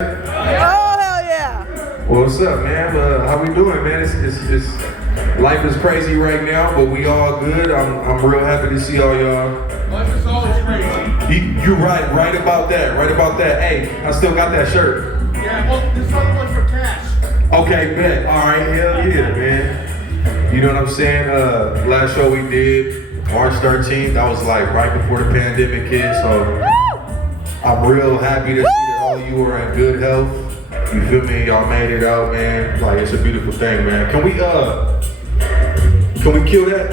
Oh, hell yeah. Well, what's up, man? How we doing, man? It's life is crazy right now, but we all good. I'm real happy to see all y'all. Life is always crazy. You're right about that. Hey, I still got that shirt. Yeah, well, this other one's for cash. Okay, bet. All right, hell yeah, man. You know what I'm saying? Last show we did, March 13th, that was like right before the pandemic hit, so I'm real happy to see that all of you are in good health. You feel me? Y'all made it out, man. Like, it's a beautiful thing, man. Can we kill that?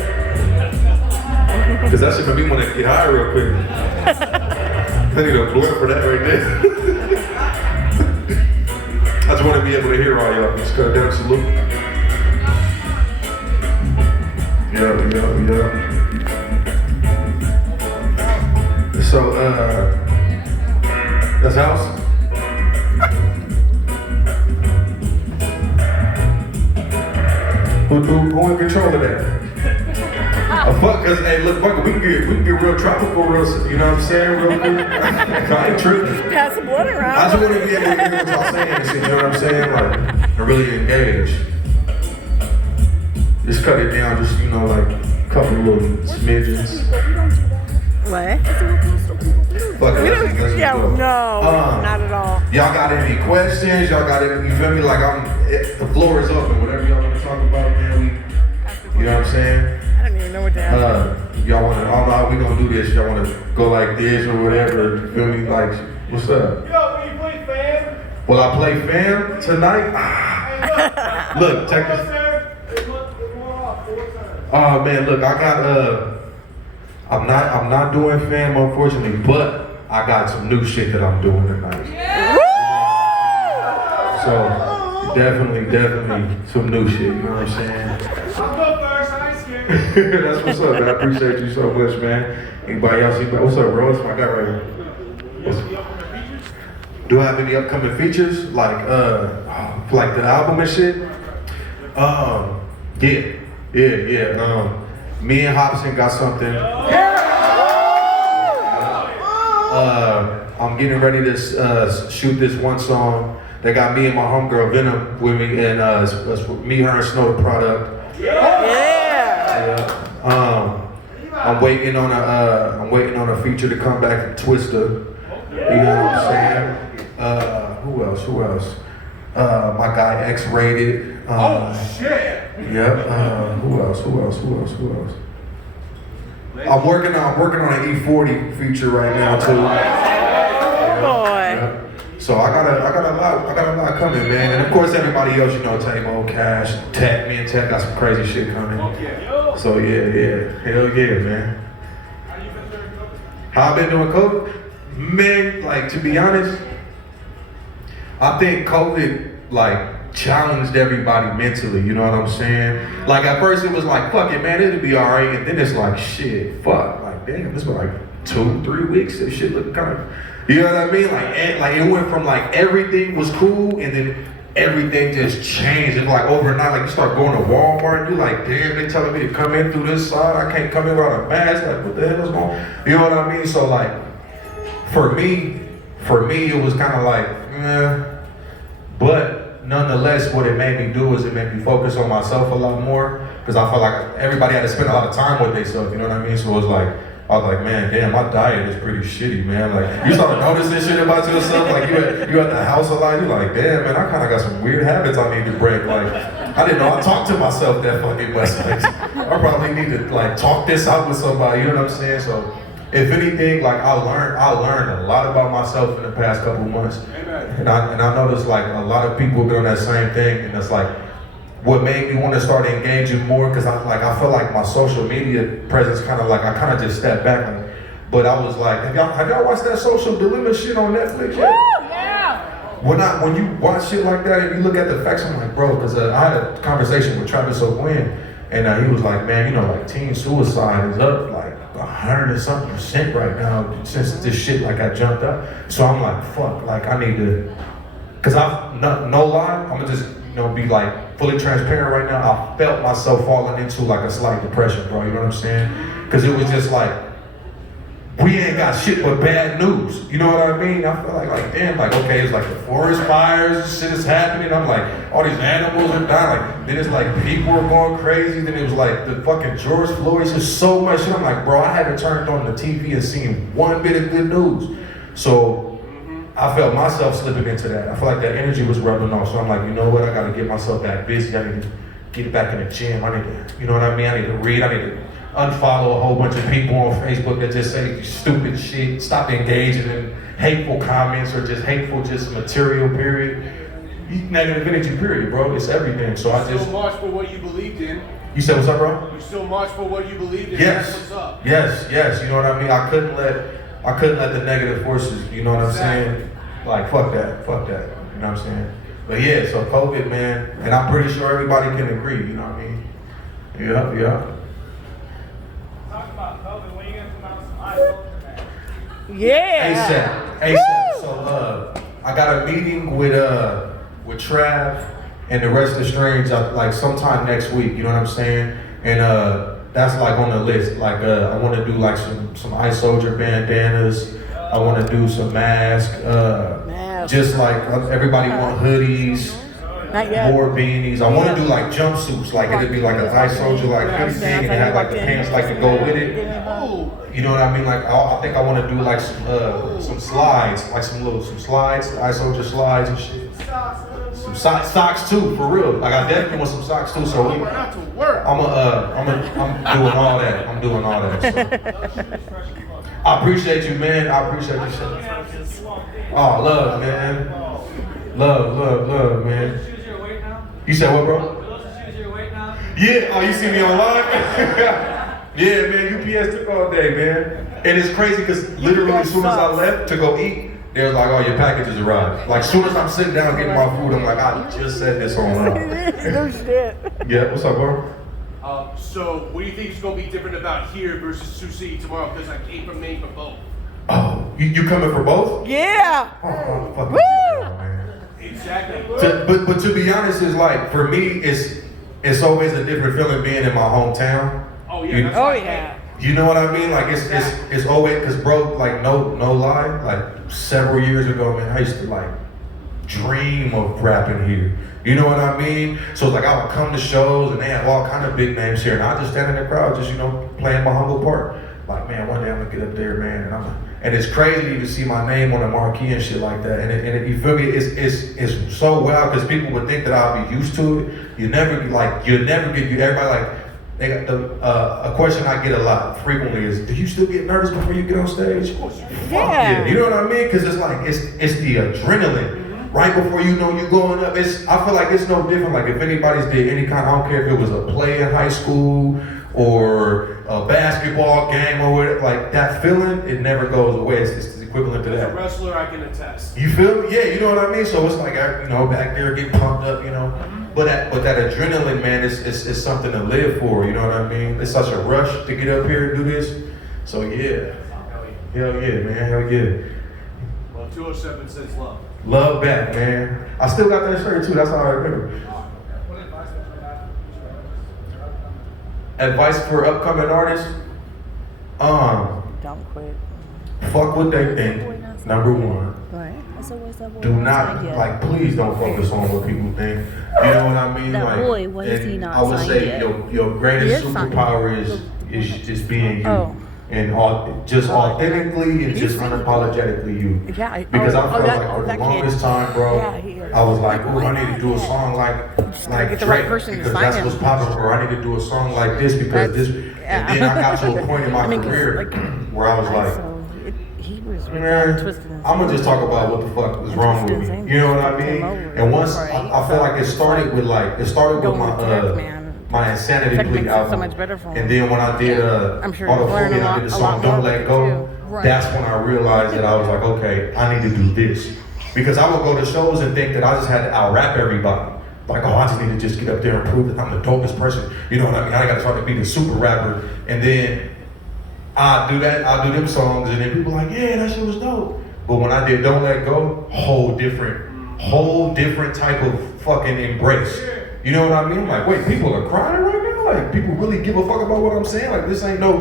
Cause that shit made me want to get high real quick. I need a blunt for that right there. I just want to be able to hear all y'all. Just cut down, salute. Yeah. So, that's house. Who in control of that? Fuck, cause hey, look, fuck, we can get real tropical, real, you know what I'm saying, real quick. I ain't tripping. Pass the blood around. I just want to be able to hear what y'all saying and shit, you know what I'm saying? Like, I really engage. Just cut it down, just, you know, like, a couple little smidgens. What? Fuck it, let's Yeah, go. no, not at all. Y'all got any questions? Y'all got any, you feel me? Like, the floor is open. Whatever y'all want to talk about, man, you know what I'm saying? I don't even know what to ask. Y'all want to, I don't know how we gonna do this. Y'all want to go like this or whatever, you feel me? Like, what's up? Yo, when you play fam? Will I play fam tonight? Look, check this. Oh man, look, I got I'm not doing fam unfortunately, but I got some new shit that I'm doing tonight. So definitely some new shit, you know what I'm saying? I'll go first, I ain't scared. That's what's up, man. I appreciate you so much, man. Anybody else? What's up, bro? That's my guy right here. Do I have any upcoming features? Like the album and shit? Yeah. Me and Hobson got something. I'm getting ready to shoot this one song. They got me and my homegirl Venom with me, and it's me, her, and Snow the Product. Yeah. I'm waiting on a feature to come back from Twista. You know what I'm saying? Who else? My guy X-Rated. Oh shit! Yep. Who else? I'm working on an E40 feature right now too. Boy. Yep. So I got a lot coming, man. And of course everybody else, you know, Tamo, Cash, Tech, me and Tech got some crazy shit coming. So yeah. Hell yeah, man. How I been doing COVID? Man, like, to be honest, I think COVID, like, challenged everybody mentally, you know what I'm saying? Like, at first it was like, fuck it, man, it'll be all right. And then it's like, shit, fuck. Like, damn, this was like 2-3 weeks. This shit looked kind of, you know what I mean? Like it went from like everything was cool and then everything just changed. It's like overnight, like you start going to Walmart and you're like, damn, they telling me to come in through this side. I can't come in without a mask. Like, what the hell is going on? You know what I mean? So like, for me, it was kind of like, but nonetheless, what it made me do is it made me focus on myself a lot more because I felt like everybody had to spend a lot of time with themselves, you know what I mean? So it was like, I was like, man, damn, my diet is pretty shitty, man. Like, you start noticing shit about yourself, like you at the house a lot, you're like, damn, man, I kind of got some weird habits I need to break. Like, I didn't know I talked to myself that fucking much. Like, I probably need to like talk this out with somebody, you know what I'm saying? So, if anything, like I learned a lot about myself in the past couple months. And I noticed like a lot of people doing that same thing, and it's like what made me want to start engaging more because I feel like my social media presence kind of just stepped back. Like, but I was like, have y'all watched that Social Dilemma shit on Netflix yet? Yeah. When you watch shit like that and you look at the facts, I'm like, bro, because I had a conversation with Travis O'Quinn, and he was like, man, you know, like teen suicide is up like 100 and something % right now since this shit like I jumped up. So I'm like, fuck, like I need to, cause no lie, I'm gonna just, you know, be like fully transparent right now. I felt myself falling into like a slight depression, bro, you know what I'm saying? Cause it was just like, we ain't got shit but bad news. You know what I mean? I feel like damn, like okay, it's like the forest fires, shit is happening. I'm like, all these animals are dying. Like, then it's like people are going crazy. Then it was like the fucking George Floyd. It's just so much shit. I'm like, bro, I haven't turned on the TV and seen one bit of good news. So I felt myself slipping into that. I feel like that energy was rubbing off. So I'm like, you know what? I got to get myself back busy. I need to get back in the gym. I need to, you know what I mean? I need to read. I need to unfollow a whole bunch of people on Facebook that just say stupid shit. Stop engaging in hateful comments or just hateful material, period. Negative energy, period, bro. It's everything. So I just... Still march for what you believed in. You said what's up, bro? You still march for what you believed in. Yes. That's what's up. Yes. You know what I mean? I couldn't let the negative forces, you know what I'm saying? Like, fuck that. You know what I'm saying? But yeah, so COVID, man, and I'm pretty sure everybody can agree, you know what I mean? Yeah. Talk about COVID. When you gonna come out with some high culture, man? Yeah. ASAP. So I got a meeting with Trav and the rest of the Strange like sometime next week, you know what I'm saying? And that's like on the list. Like I want to do like some Ice Soldier bandanas. I want to do some masks. Just like everybody want hoodies. Not yet. More beanies. I want to do like jumpsuits. Like it'd be like an Ice Soldier like hoodie thing and have like the pants like to go with it. You know what I mean? Like I think I want to do like some slides, like some slides, Ice Soldier slides and shit. Some socks too, for real. Like I definitely want some socks too. So I'm doing all that. I'm doing all that. So. I appreciate you, man. I appreciate you, shit. Oh, love, man. Love, man. You said what, bro? Yeah. Oh, you see me online? Yeah, man. UPS took all day, man. And it's crazy because literally as soon as I left to go eat, they was like, "Oh, your packages arrived." Like, as soon as I'm sitting down getting my food, I'm like, "I just said this online." No shit. Yeah. What's up, bro? So, what do you think is going to be different about here versus Sioux City tomorrow? Because I came from Maine for both. Oh, you coming for both? Yeah. Oh, fucking Woo! yeah, man. Exactly. But to be honest, it's like for me, it's always a different feeling being in my hometown. Oh yeah. Oh yeah. You know what I mean? Like it's always because bro, like no lie, like several years ago, man, I used to like dream of rapping here. You know what I mean? So it's like I would come to shows and they have all kind of big names here, and I just stand in the crowd, just playing my humble part. Like man, one day I'm gonna get up there, man, and it's crazy to even see my name on a marquee and shit like that. And you feel me? It's so wild because people would think that I'll be used to it. Everybody like. They got a question I get a lot frequently is, do you still get nervous before you get on stage? Yeah. You know what I mean? Because it's like it's the adrenaline right before you know you're going up. I feel like it's no different. Like if anybody's did any kind, I don't care if it was a play in high school or a basketball game or whatever. Like that feeling, it never goes away. It's equivalent to As that. a wrestler, I can attest. You feel me? Yeah, you know what I mean? So it's like back there getting pumped up, But that adrenaline, man, is something to live for, you know what I mean? It's such a rush to get up here and do this. So yeah. Hell yeah, man, hell yeah. Well, 207 says love. Love back, man. I still got that shirt too, that's how I remember. Advice for upcoming artists? Don't quit. Fuck what they think, number one. Do not, please don't focus on what people think. You know what I mean? That boy, what is he not I would signed say yet? your greatest He is signed. superpower is being you. Oh. And just authentically and just unapologetically you. Yeah. Because I felt that- like for the that kid. longest time, bro, Yeah, he is. I was like, oh, I need to do a song like get the Drake right person to because sign that's him. what's popular, or I need to do a song like this because That's- this. yeah. And then I got to a point in my I mean, 'cause, career like, where I was like, he was man, twisted. I'm gonna just talk about what the fuck was wrong with me. You know what I mean? And once I feel like it started with my Insanity Tech Plea makes it album. so much better for him. And then when I did I'm sure you're learning Autophobia, I did the a song lot Don't more Let with Go. it, too. That's when I realized that I was like, okay, I need to do this. Because I would go to shows and think that I just had to out-rap everybody. Like, oh, I just need to just get up there and prove that I'm the dopest person. You know what I mean? I gotta try to be the super rapper. And then I do them songs, and then people are like, yeah, that shit was dope. But when I did Don't Let Go, whole different type of fucking embrace. You know what I mean? I'm like, wait, people are crying right now? like people really give a fuck about what I'm saying. Like this ain't no,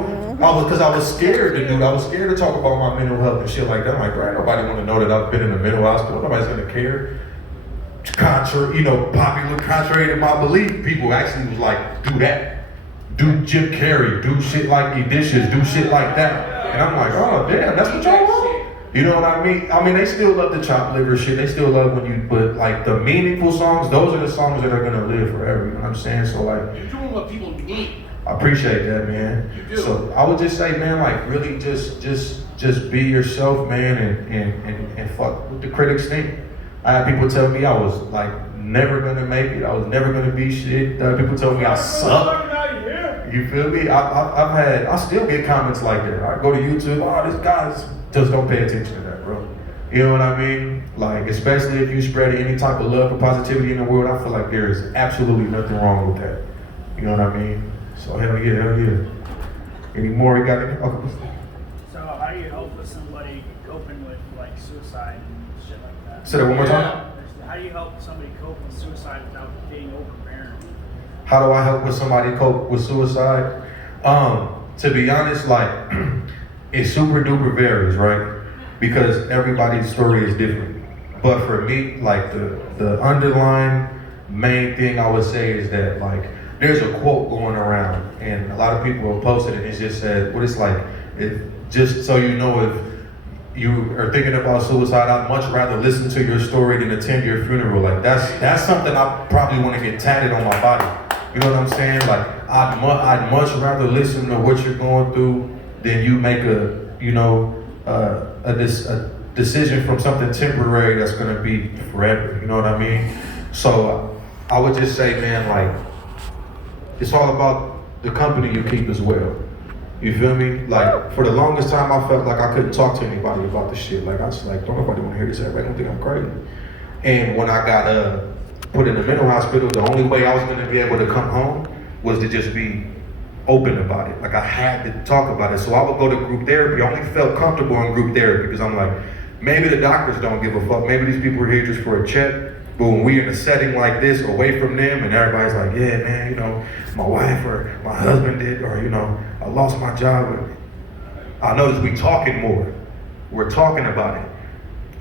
because I was scared to do. I was scared to talk about my mental health and shit like that. I'm like, bro, ain't nobody want to know that I've been in a mental hospital. Nobody's gonna care. Contrary, contrary to my belief, people actually was like, do that, do Jim Carrey, do shit like Eat Dishes, do shit like that. And I'm like, oh damn, that's what y'all want. You know what I mean? I mean, they still love the chopped liver shit. They still love when you put like the meaningful songs. Those are the songs that are gonna live forever. You know what I'm saying? So like, You're doing what people need. I appreciate that, man. You do. So I would just say, man, like really just be yourself, man, and fuck what the critics think. I had people tell me I was like never gonna make it. I was never gonna be shit. People told me I suck. You feel me? I still get comments like that. I go to YouTube, oh, this guy's just don't pay attention to that, bro. You know what I mean? Like, especially if you spread any type of love or positivity in the world, I feel like there is absolutely nothing wrong with that. You know what I mean? So hell yeah. Any more you got? Okay. So how do you help with somebody coping with like suicide and shit like that? Say that one more time. How do you help somebody cope with suicide without getting overbearing? How do I help with somebody cope with suicide? To be honest, like it super duper varies, right? Because everybody's story is different. But for me, like the underlying main thing I would say is that like there's a quote going around, and a lot of people have posted it. It just said, what it's like, just so you know, if you are thinking about suicide, I'd much rather listen to your story than attend your funeral. Like that's something I probably want to get tatted on my body. You know what I'm saying? Like I'd much rather listen to what you're going through than you make a decision from something temporary that's gonna be forever. You know what I mean? So I would just say, man, like it's all about the company you keep as well. You feel me? Like for the longest time, I felt like I couldn't talk to anybody about the shit. Like I was like, don't nobody want to hear this. Everybody gonna think I'm crazy. And when I got put in the mental hospital, the only way I was gonna be able to come home was to just be open about it. Like I had to talk about it. So I would go to group therapy. I only felt comfortable in group therapy because I'm like, maybe the doctors don't give a fuck. Maybe these people are here just for a check. But when we in a setting like this, away from them, and everybody's like, yeah, man, you know, my wife or my husband did, or, you know, I lost my job. I notice we talking more. We're talking about it.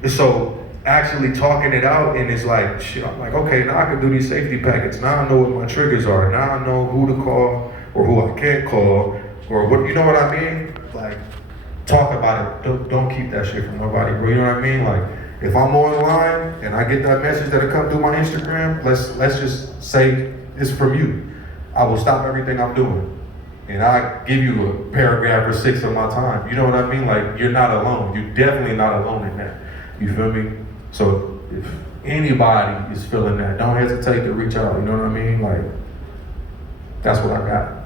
And so actually talking it out, and it's like, shit, I'm like, okay, now I can do these safety packets. Now I know what my triggers are. Now I know who to call or who I can't call, or what, you know what I mean? Like, talk about it. Don't keep that shit from nobody, bro. You know what I mean? Like, if I'm online and I get that message that'll come through my Instagram, let's just say it's from you. I will stop everything I'm doing. And I give you a paragraph or 6 of my time. You know what I mean? Like, you're not alone. You're definitely not alone in that. You feel me? So if anybody is feeling that, don't hesitate to reach out. You know what I mean? Like, that's what I got.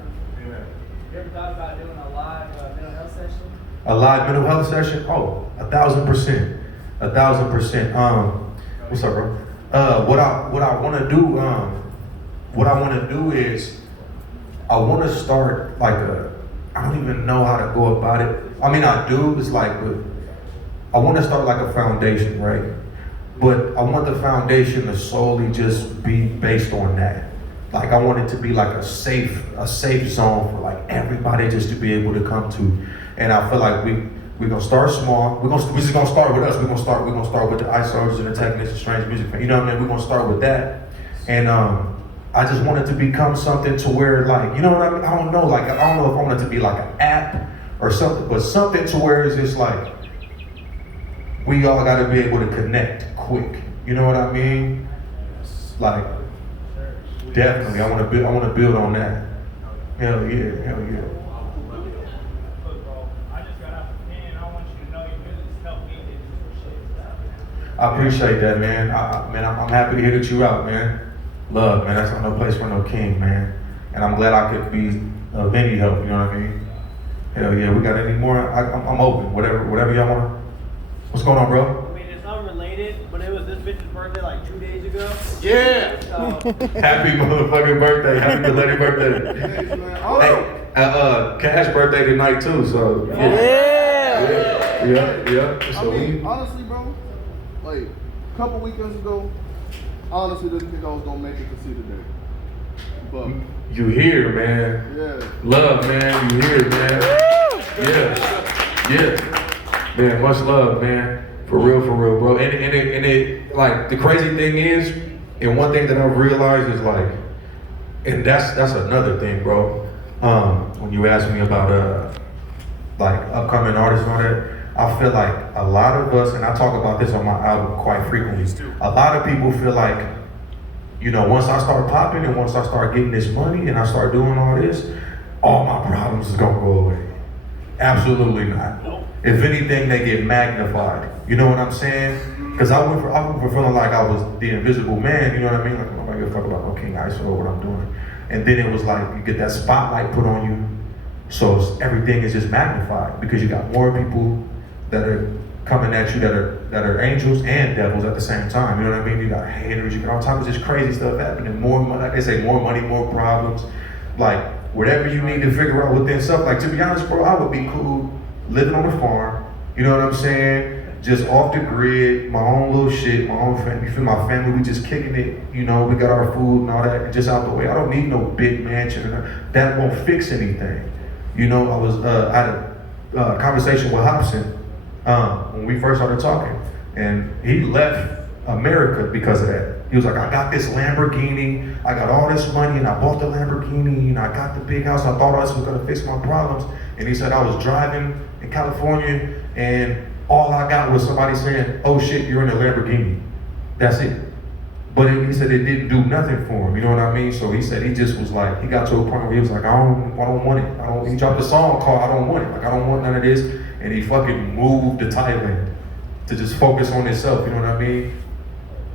You ever thought about doing a live mental health session? A live mental health session? Oh, 1,000%. 1,000%. What's up, bro? What I want to do is I want to start like I don't even know how to go about it. I mean, I do. It's like, I want to start like a foundation, right? But I want the foundation to solely just be based on that. Like, I want it to be like a safe zone for like everybody just to be able to come to. And I feel like we're gonna start small. We're just gonna start with us. We're gonna start with the Ice Soldiers and the Technics and Strange Music Fan. You know what I mean? We're gonna start with that. And I just want it to become something to where, like, you know what I mean? I don't know. Like, I don't know if I want it to be like an app or something, but something to where it's just like we all got to be able to connect quick. You know what I mean? Like, definitely. I want to build on that. Hell yeah. I appreciate that, man. I'm happy to hear that you out, man. Love, man. That's not no place for no king, man. And I'm glad I could be of any help. You know what I mean? Hell yeah. We got any more? I'm open. Whatever y'all want. What's going on, bro? I mean, it's not related, but it was this bitch's birthday like 2 days ago. Yeah. So, Happy motherfucking birthday. Happy belated birthday. Hey, Cash birthday tonight too. So yeah. So Honestly, bro, like a couple weekends ago, I honestly didn't think I was gonna make it to see the day. But You here, man. yeah. Love, man. You here, man. Yeah. Man, much love, man. For real, bro. And it, like, the crazy thing is, and one thing that I've realized is, like, and that's another thing, bro. When you ask me about, like, upcoming artists and all that, I feel like a lot of us, and I talk about this on my album quite frequently, a lot of people feel like, you know, once I start popping and once I start getting this money and I start doing all this, all my problems is gonna go away. Absolutely not. If anything, they get magnified. You know what I'm saying? Because I went from feeling like I was the invisible man, you know what I mean? Like, nobody give a fuck about no King Ice or what I'm doing. And then it was like, you get that spotlight put on you, so everything is just magnified because you got more people that are coming at you that are angels and devils at the same time. You know what I mean? You got haters, you got all types of just crazy stuff happening. More money, like they say, more money, more problems. Like whatever you need to figure out within stuff. Like to be honest, bro, I would be cool living on a farm. You know what I'm saying? Just off the grid, my own little shit, my own family. You feel my family? We just kicking it. You know, we got our food and all that, and just out the way. I don't need no big mansion. That won't fix anything. You know, I had a conversation with Hobson. When we first started talking, and he left America because of that. He was like, I got this Lamborghini, I got all this money, and I bought the Lamborghini, and I got the big house, I thought this was gonna fix my problems. And he said, I was driving in California, and all I got was somebody saying, oh shit, you're in a Lamborghini. That's it. But he said it didn't do nothing for him, you know what I mean? So he said he just was like, he got to a point where he was like, I don't want it. He dropped a song called I Don't Want It. Like, I don't want none of this. And he fucking moved to Thailand to just focus on himself, you know what I mean?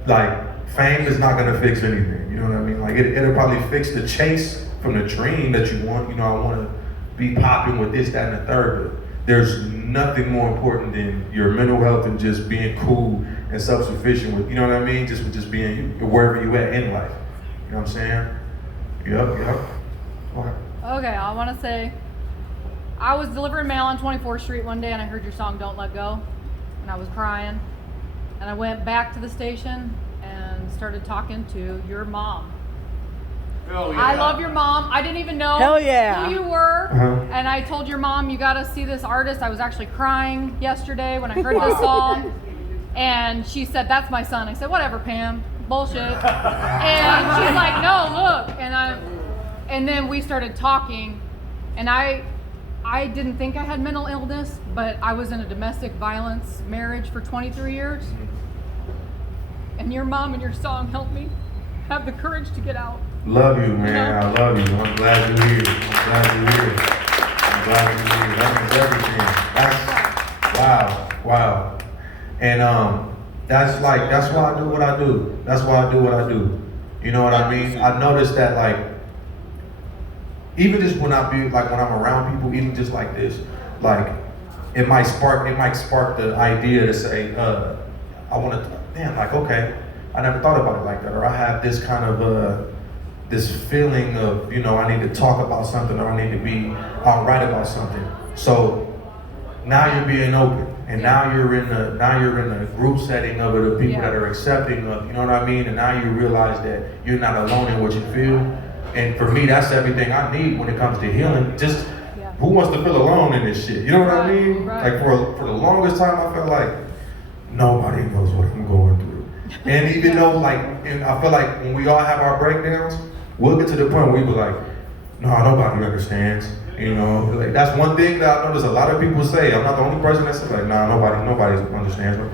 Like, fame is not gonna fix anything, you know what I mean? Like, it'll probably fix the chase from the dream that you want. You know, I wanna be popping with this, that, and the third, but there's nothing more important than your mental health and just being cool and self-sufficient with, you know what I mean? Just being you, wherever you at in life. You know what I'm saying? Yep. All right. Okay, I want to say, I was delivering mail on 24th Street one day and I heard your song Don't Let Go, and I was crying. And I went back to the station and started talking to your mom. Hell yeah. I love your mom. I didn't even know Hell yeah. who you were. Uh-huh. And I told your mom, you got to see this artist. I was actually crying yesterday when I heard this song. And she said, that's my son. I said, whatever, Pam. Bullshit. And she's like, no, look. And then we started talking. And I didn't think I had mental illness, but I was in a domestic violence marriage for 23 years. And your mom and your song helped me have the courage to get out. Love you, man. I love you. I'm glad you're here. That means everything. That's wow. And that's why I do what I do. That's why I do what I do. You know what I mean? I noticed that, like, even just when I'm around people, even just like this, like it might spark the idea to say, I want to, damn, like, okay, I never thought about it like that, or I have this kind of this feeling of, you know, I need to talk about something, or I need to be outright about something. So now you're being open, and now you're in the group setting of it, of people that are accepting of, you know what I mean, and now you realize that you're not alone in what you feel. And for me, that's everything I need when it comes to healing. Just who wants to feel alone in this shit? You know what I mean? Right. Like for the longest time, I felt like nobody knows what I'm going through. And even though, like, and I feel like when we all have our breakdowns, we'll get to the point where we be like, no, nobody understands. You know, like that's one thing that I notice a lot of people say. I'm not the only person that says like, nah, nobody understands. But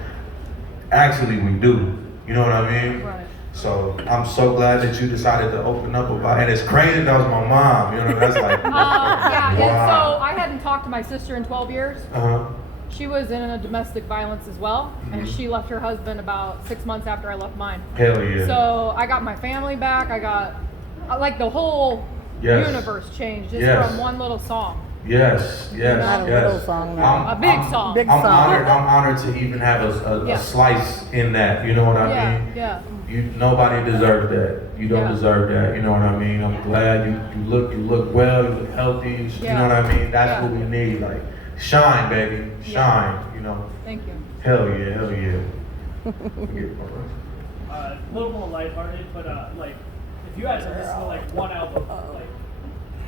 actually, we do. You know what I mean? Right. So I'm so glad that you decided to open up about it. And it's crazy that was my mom. You know, that's like, Yeah, and wow. so I hadn't talked to my sister in 12 years. Uh-huh. She was in a domestic violence as well, and she left her husband about 6 months after I left mine. Hell yeah. So I got my family back. I got, like, the whole universe changed just from one little song. Yes. Not a little song, no. A big song. Big I'm song. honored to even have a slice in that. You know what I mean? Yeah. Nobody deserves that. You don't deserve that. You know what I mean? I'm glad you look well. You look healthy. You know what I mean? That's what we need. Like, shine, baby, shine. You know. Thank you. Hell yeah. A little more lighthearted, but like If you had to listen to like one album, like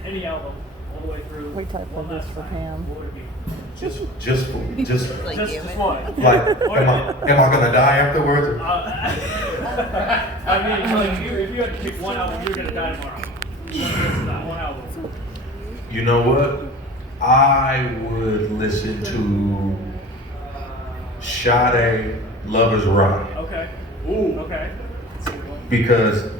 any album, all the way through. We typed one this last for time, Pam. What would it be? Just Just one. like, am I gonna die afterwards? I mean, like, if you had to pick one album, you're gonna die tomorrow. You want to listen to that one album. You know what? I would listen to Sade, Lovers Rock. Okay. Ooh. Okay. Because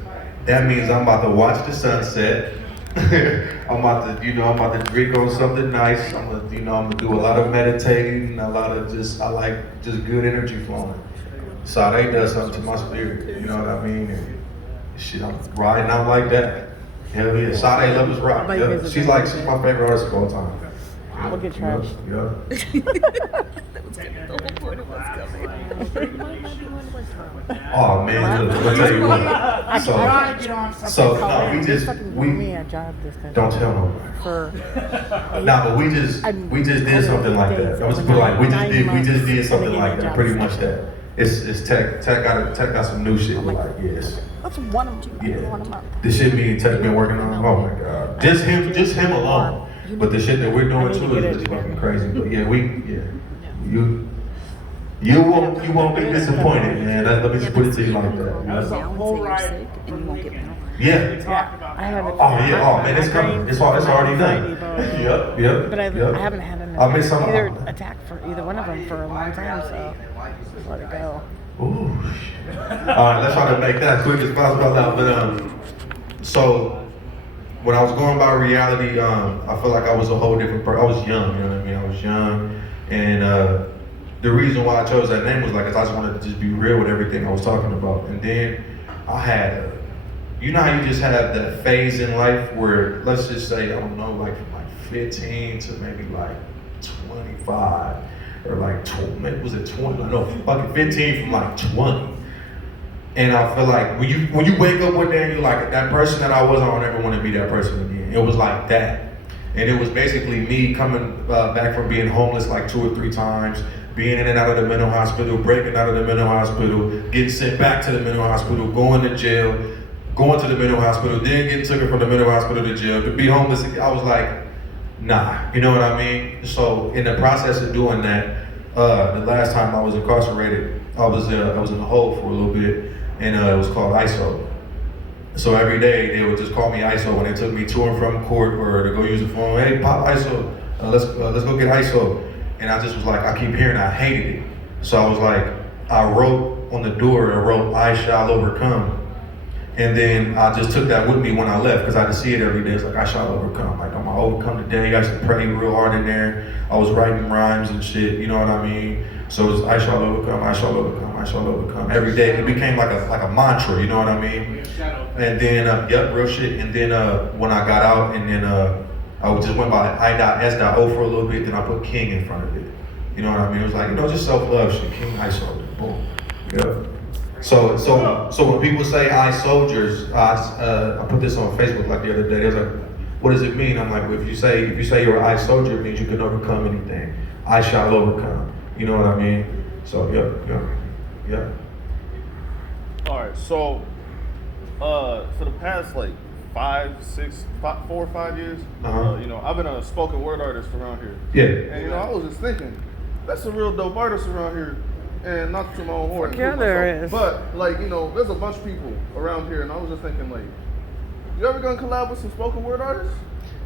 that means I'm about to watch the sunset. I'm about to drink on something nice. I'm gonna do a lot of meditating, I like just good energy flowing. Sade does something to my spirit, you know what I mean? And shit, I'm riding out like that. Hell yeah, Sade Lovers Rock. Yeah. She's my favorite artist of all time. We'll get trashed. Yeah. Oh man, look, let me tell you what. So no, don't tell nobody. Nah, but we just did something like that. I was like, we just did something like that. Pretty much that. It's Tech got some new shit. We're like, yes. That's one of them. Yeah. The shit me and Tech been working on. Oh my god. Just him alone. But the shit that we're doing too is just fucking crazy. But yeah, you won't be disappointed, man. Let me just put it to you like that. That's a whole ride from the weekend. Yeah. I haven't. Oh yeah. Oh man, it's coming. It's already done. Yep. But I haven't had an I miss some. attack for either one of them for a long time, so just let it go. Ooh. Shit. All right, let's try to make that as quick as possible now. But so when I was going by reality, I feel like I was a whole different person. I was young, you know what I mean? I was young, and the reason why I chose that name was like, 'cause I just wanted to just be real with everything I was talking about. And then I had, you know how you just have that phase in life where, let's just say, I don't know, like from like 15 to maybe like 25, or like 20, was it 20? No, fucking 15 from like 20. And I feel like when you wake up one day and you're like, that person that I was, I don't ever want to be that person again. It was like that. And it was basically me coming back from being homeless like 2 or 3 times, being in and out of the mental hospital, breaking out of the mental hospital, getting sent back to the mental hospital, going to jail, going to the mental hospital, then getting taken from the mental hospital to jail, to be homeless. I was like, nah, you know what I mean? So in the process of doing that, the last time I was incarcerated, I was in the hole for a little bit, and it was called ISO. So every day they would just call me ISO when they took me to and from court or to go use the phone. Hey, pop ISO, let's go get ISO. And I just was like, I keep hearing, I hated it. So I was like, I wrote on the door, I shall overcome. And then I just took that with me when I left, because I just see it every day. It's like, I shall overcome. Like, I'm gonna overcome today. I should pray real hard in there. I was writing rhymes and shit, you know what I mean? So it's, I shall overcome, I shall overcome, I shall overcome. Every day, it became like a mantra, you know what I mean? And then, real shit. And then when I got out, and then I just went by I.S.O for a little bit, then I put King in front of it. You know what I mean? It was like, just self-love shit. King ISO, boom. Yeah. So when people say I soldiers, I put this on Facebook like the other day. They're like, what does it mean? I'm like, well, if you say you're an I soldier, it means you can overcome anything. I shall overcome. You know what I mean? So yeah. All right, so for the past like 4 or 5 years, I've been a spoken word artist around here. Yeah. And I was just thinking, that's a real dope artist around here. And not to my own horn. Yeah, there is. But there's a bunch of people around here, and I was just thinking, like, you ever gonna collab with some spoken word artists?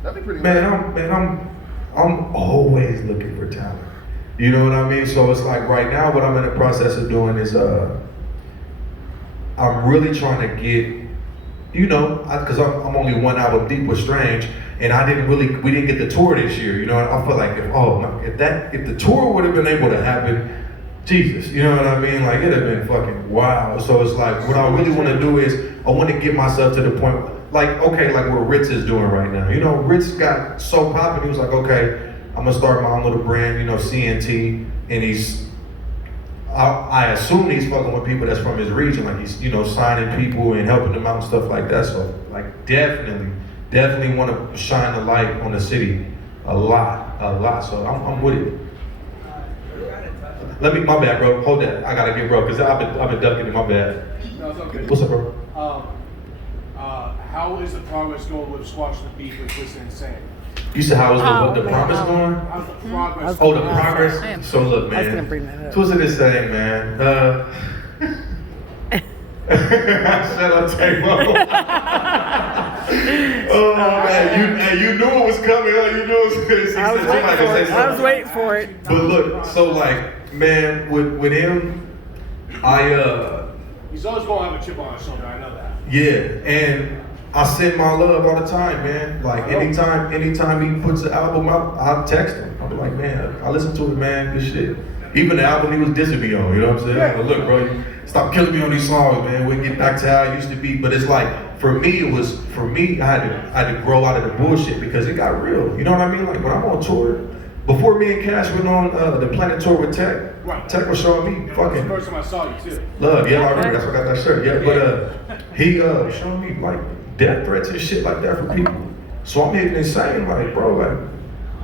That'd be pretty. I'm always looking for talent. You know what I mean? So it's like right now, what I'm in the process of doing is, I'm really trying to get, because I'm only 1 album deep with Strange, and we didn't get the tour this year. I feel like if the tour would have been able to happen. Jesus, you know what I mean? Like, it'd have been fucking wild. So it's like, what I really want to do is, I want to get myself to the point, like what Ritz is doing right now. Ritz got so popping, he was like, okay, I'm going to start my own little brand, CNT, and I assume he's fucking with people that's from his region, like he's, signing people and helping them out and stuff like that. So, like, definitely want to shine the light on the city a lot. So I'm with it. My bad, bro. Hold that. I gotta get bro, because I've been ducking in, my bad. No, it's okay. What's up, bro? How is the progress going with Squash the Beef with Twisted Insane? You said how was the man, promise going? How's the progress? Oh, the going? progress. So look, I was gonna man. bring that up. Twisted Insane, man. Shut up, Tamo. Oh man, you knew it was coming. Huh? You knew it was coming. I was waiting for it. I was waiting for it. But look, so like, man, with him, He's always going to have a chip on his shoulder. I know that. yeah, and I send my love all the time, man. Like anytime he puts an album out, I text him. I'm like, man, I listen to it, man. Good shit. Even the album he was dissing me on, you know what I'm saying? Yeah. But look, bro, you stop killing me on these songs, man. We get back to how it used to be. But it's like, for me, I had to grow out of the bullshit because it got real. You know what I mean? Like when I'm on tour, before me and Cash went on the Planet tour with Tech, Right. Tech was showing me That's the fucking first time I saw you too. love. Yeah, I remember. That's why I got that shirt. Yeah, but he showed me like death threats and shit like that for people. So I'm hitting insane, like, bro, like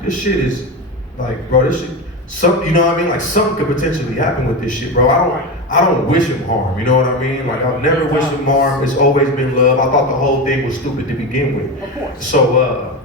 this shit is like, bro, this shit. Some, you know what I mean? Like something could potentially happen with this shit, bro. I don't wish him harm. You know what I mean? Like I've never wished him harm. It's always been love. I thought the whole thing was stupid to begin with. Of course. So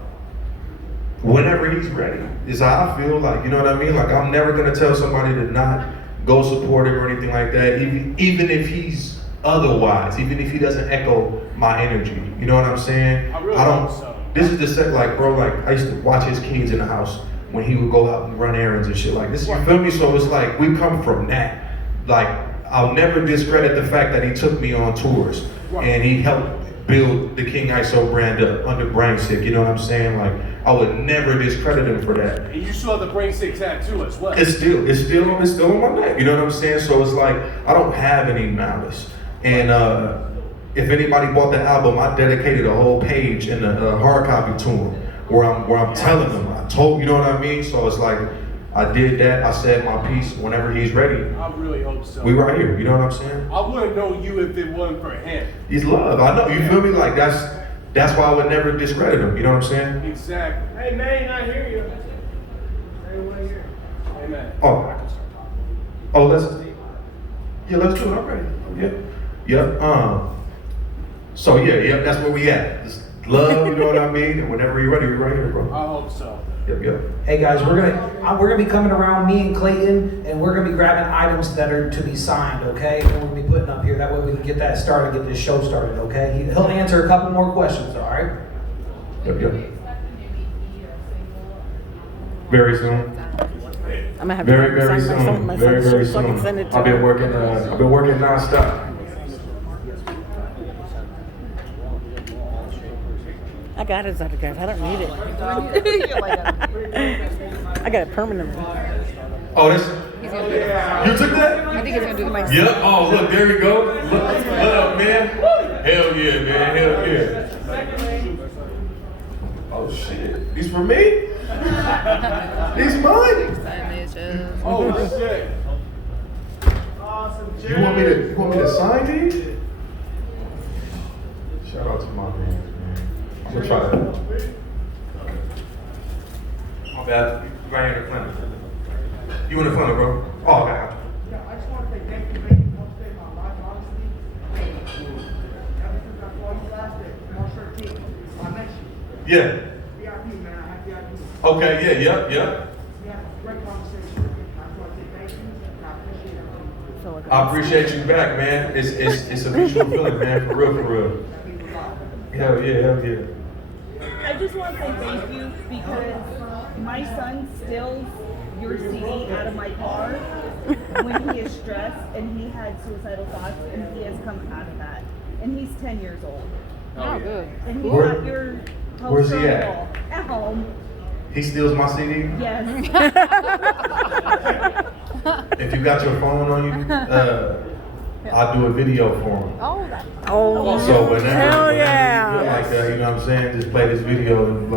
whenever he's ready is how I feel. Like, you know what I mean? Like I'm never gonna tell somebody to not go support him or anything like that. Even if he's otherwise, even if he doesn't echo my energy. You know what I'm saying? I really don't. hope so. This is the set, like, bro. Like I used to watch his kids in the house when he would go out and run errands and shit like this. You feel me? So it's like we come from that. Like I'll never discredit the fact that he took me on tours and he helped build the King ISO brand up under Brain Sick. You know what I'm saying? Like I would never discredit him for that. And you still have the Brain Sick tattoo as well. It's still on my neck. You know what I'm saying? So it's like I don't have any malice. And if anybody bought the album, I dedicated a whole page in the hard copy to him, where I'm telling them. I told, you know what I mean? So it's like I did that. I said my piece. Whenever he's ready, I really hope so. we right here. You know what I'm saying? I wouldn't know you if it wasn't for him. He's love. I know. You feel me? Like that's why I would never discredit him. You know what I'm saying? Exactly. Hey, man, I hear you. Everyone here. Amen. Oh, let's do it. I'm ready. Yep. So yeah, that's where we at. Just love, you know what I mean? And whenever you're ready, we're right here, bro. I hope so. Yep. Hey guys, we're gonna be coming around, me and Clayton, and we're gonna be grabbing items that are to be signed, okay? And we're gonna be putting up here. That way we can get that started, get this show started, okay? He'll answer a couple more questions, all right? Yep. Very soon. I'm gonna have Very to sign soon. my Very so I can soon. send it to I've been him. working nonstop. I got his autograph. I don't need it. I got it permanently. Oh, He's gonna do it. you took that? I think he's gonna do the Yep. Oh, look, there we go. Look up, man. Hell yeah, man. Hell yeah. Oh shit. These for me? These mine? Oh shit. You want me to sign these? Shout out to my man. I'm gonna try that. My bad. Right here in the front. You in the front, bro? Oh, I got you. Yeah, I just want to say thank you very much for my life, honestly. Ever since I saw you last day, March 13th, I met you. Yeah. VIP, man, I have VIP. Okay, yeah, yep. We had a great conversation. I just want to say thank you, and I appreciate everything. I appreciate you back, man. It's a mutual feeling, man, for real. Hell yeah. I just want to say thank you because my son steals your CD out of my car when he is stressed and he had suicidal thoughts, and he has come out of that. And he's 10 years old. Oh, good. And he Where- got your where's poster he on the at? wall. At home. He steals my CD. Yes. If you got your phone on you, I'll do a video for him. Oh, So whenever hell you yeah. feel like, you know what I'm saying, just play this video and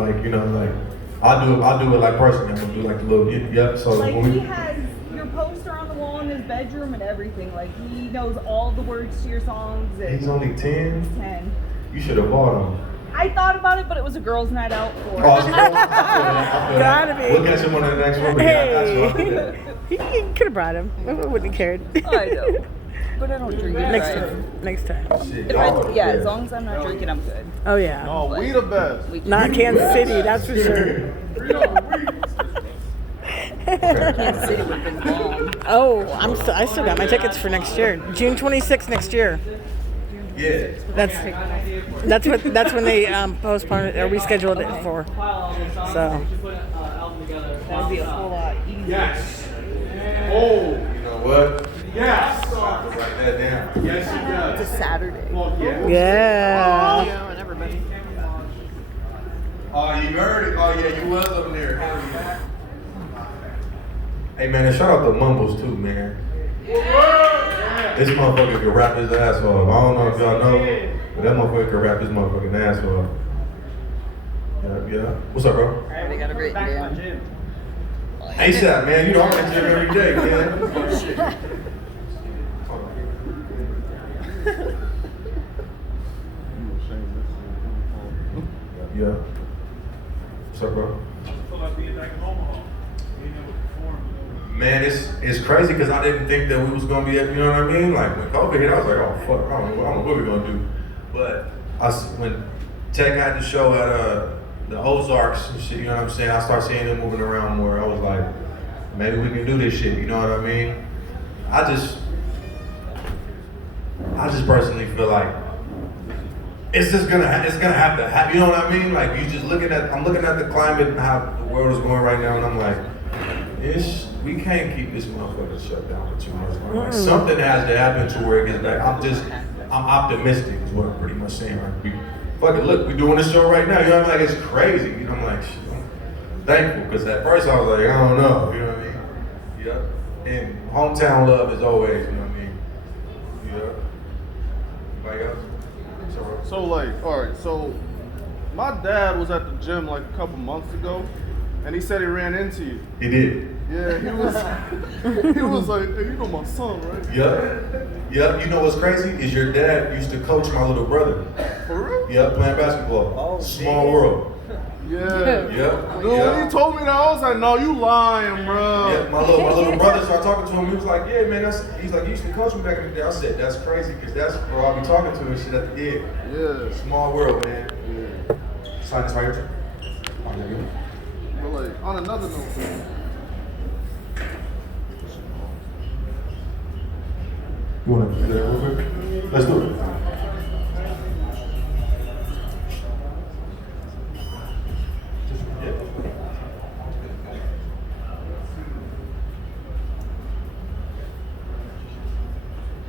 I'll do it like personally. I'm gonna do like the little yep. So Like when he we, has your poster on the wall in his bedroom and everything. Like he knows all the words to your songs. And he's only 10. he's 10. You should have bought him. I thought about it, but it was a girls' night out for. Oh, it's a girl. I feel that. Gotta be. We'll catch him on the next one. But yeah, I got you. I feel that. He could have brought him. I wouldn't have cared. I know. but I don't drink and Next drive. time. Next time. Shit, If y'all I, are yeah, good. as long as I'm not drinking, I'm good. Oh yeah. Oh, we the best. Not Kansas City, that's for sure. Kansas City would have been bomb. Oh, I still got my tickets for next year. June 26th next year. Yeah. That's when they postponed it or rescheduled it for. So That'd be a whole lot easier. Yes. Oh. You know what? Yes. I have to write that down. Yes, he does. It's a Saturday. Well, yeah. yeah. And everybody. Oh, you heard it. Oh, yeah, you was up there. Hell yeah. Hey, man, and shout out to Mumbles, too, man. This motherfucker can rap his ass off. I don't know if y'all know, but that motherfucker can rap his motherfucking ass off. Yeah. What's up, bro? They got a great Back to my day. gym. ASAP, man. You know I'm in the gym every day, man. Yeah. What's up, bro? Man, it's crazy because I didn't think that we was gonna be, you know what I mean? Like when COVID hit, I was like, oh fuck, I don't know what we're gonna do. But when Tech had the show at the Ozarks and shit, you know what I'm saying? I started seeing them moving around more. I was like, maybe we can do this shit. You know what I mean? I just personally feel like it's gonna have to happen. You know what I mean? Like I'm looking at the climate and how the world is going right now, and I'm like, we can't keep this motherfucker shut down for too much longer. Like, something has to happen to where it gets back. I'm optimistic is what I'm pretty much saying. Like, look, we're doing this show right now. You know what I mean? Like, it's crazy. You know, I'm like, shit, I'm thankful. Because at first I was like, I don't know. You know what I mean? Yeah. And hometown love is always, you know what I mean? Yeah. Anybody else? So like, all right. So my dad was at the gym like a couple months ago, and he said he ran into you. He did. Yeah, he was like, hey, you know my son, right? Yep. You know what's crazy is your dad used to coach my little brother. For real? Yep, playing basketball. Oh, Small world. Yeah. Yep. Dude, when he told me that, I was like, no, you lying, bro. Yeah, my little brother started talking to him. He was like, yeah, man, he's like, you used to coach me back in the day. I said, that's crazy, because that's where I'll be talking to and shit at the end. Yeah. Small world, man. Yeah. Sign this right here. But like, on another note, You want to do that real quick? Let's do it.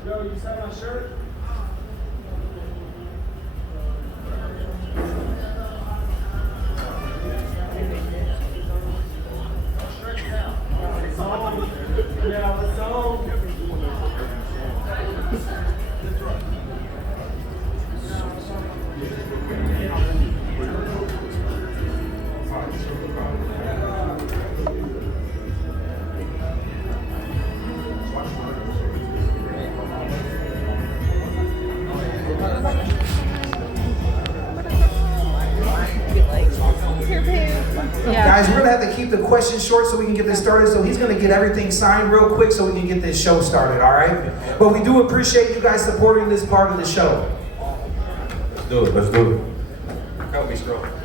Yo, you saw my shirt? Yeah, it's on. Guys, we're gonna have to keep the questions short so we can get this started. So he's gonna get everything signed real quick so we can get this show started, all right? But we do appreciate you guys supporting this part of the show. Let's do it. Help me strong.